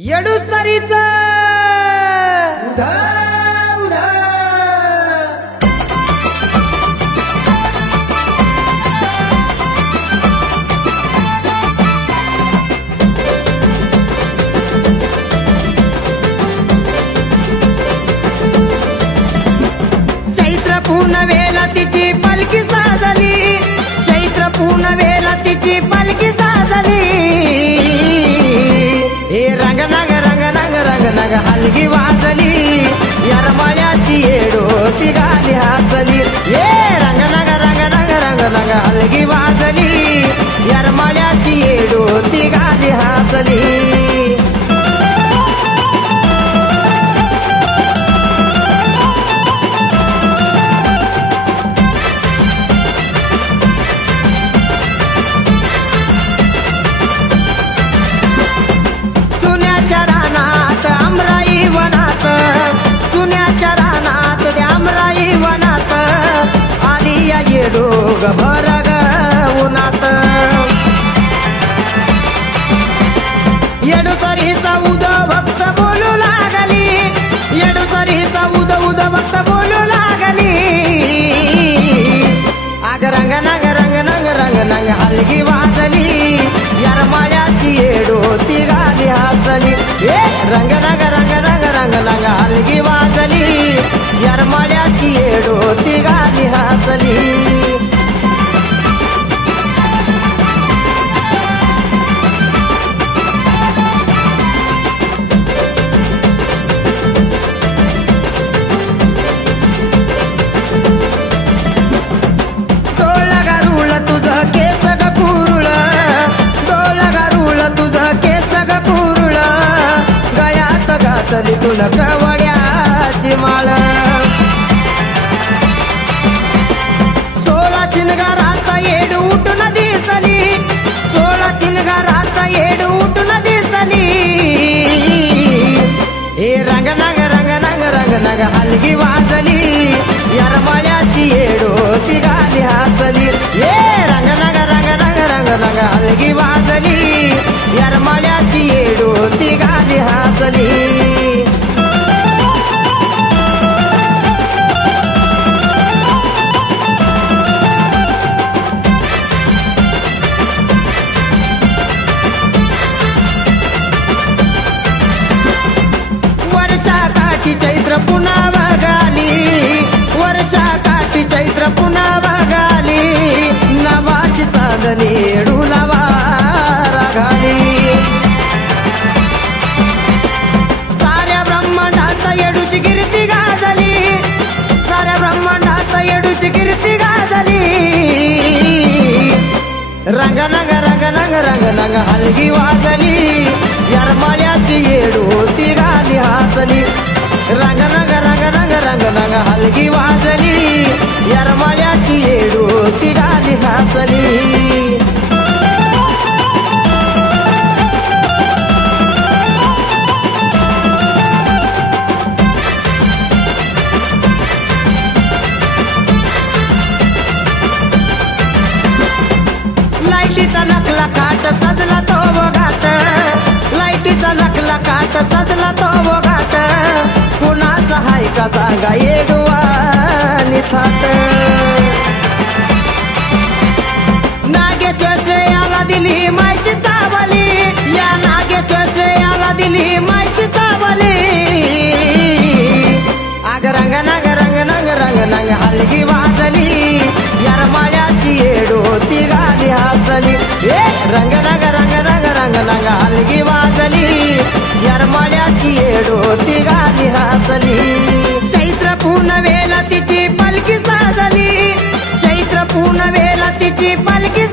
येडूसरीच उधा उधा चैत्र पूनवेला तिची पालखी साजली, चैत्र पूनवेला तिची पालखी साजली। हे रंग नग रंग नग रंग नग हलगी वाजली, यरमाळ्याची येडोती गाली हसली। हे रंग नग रंग नग रंग नग हलगी वाजली, यरमाळ्याची येडोती गाली हसली। येडोग भरग उन्हात येडूसरीचा उद भक्त बोलू लागली, येडूसरीचा उद उद भक्त बोलू लागली। आग रंग नग रंग नग रंग नग हलगी वाजली, यरमाळ्याची येडोती गाली हसली। हे रंग नग रंग नग रंग नग हलगी वाजली, यरमाळ्याची येडोती गाली हसली। घातली तुला कवड्याची माळ, सोळा शिनगारात येड उठून दिसली, सोळा शिनगारात येड उठून दिसली। हे रंग नग रंग नग रंग नग हलगी वाजली, यरमाळ्याची येडोती गाली हसली। हे रंग नग रंग नग रंग नग हलगी वाजली, यरमाळ्याची येडोती गाली हसली। चैत्र पुन्हा बघाली, वर्षा काठी चैत्र पुन्हा बघाली, नवाची चांदणी येडूला वाराघाली। साऱ्या ब्रह्मांडात येडूची कीर्ती गाजली, साऱ्या ब्रह्मांडात येडूची कीर्ती गाजली। रंग नग रंग नग रंग नग हलगी वाजली, यरमाळ्याची येडोती गाली हसली। रंग नग रंग नग रंग नग हलगी वाजली, यरमाळ्याची येडोती गाली हसली। लाईटीचा लखला काट सजला तो घाट, लाईटीचा लखला काट सजला तो घाट, कुणाचा हाय का सांगा येडूवानी थाट। नागेश श्रेयाला दिली मायची चावली, या नागेश श्रेयाला दिली मायची चावली। आग रंग नग रंग नग रंग नग हलगी वाजली, यरमाळ्याची येडोती गाली हसली। हे रंग नग रंग नग रंग नग हलगी वाजली, यरमाळ्याची येडोती गाली हसली। चैत्र पूनवेला तिची पालखी साजली, चैत्र पूनवेला तिची पालखी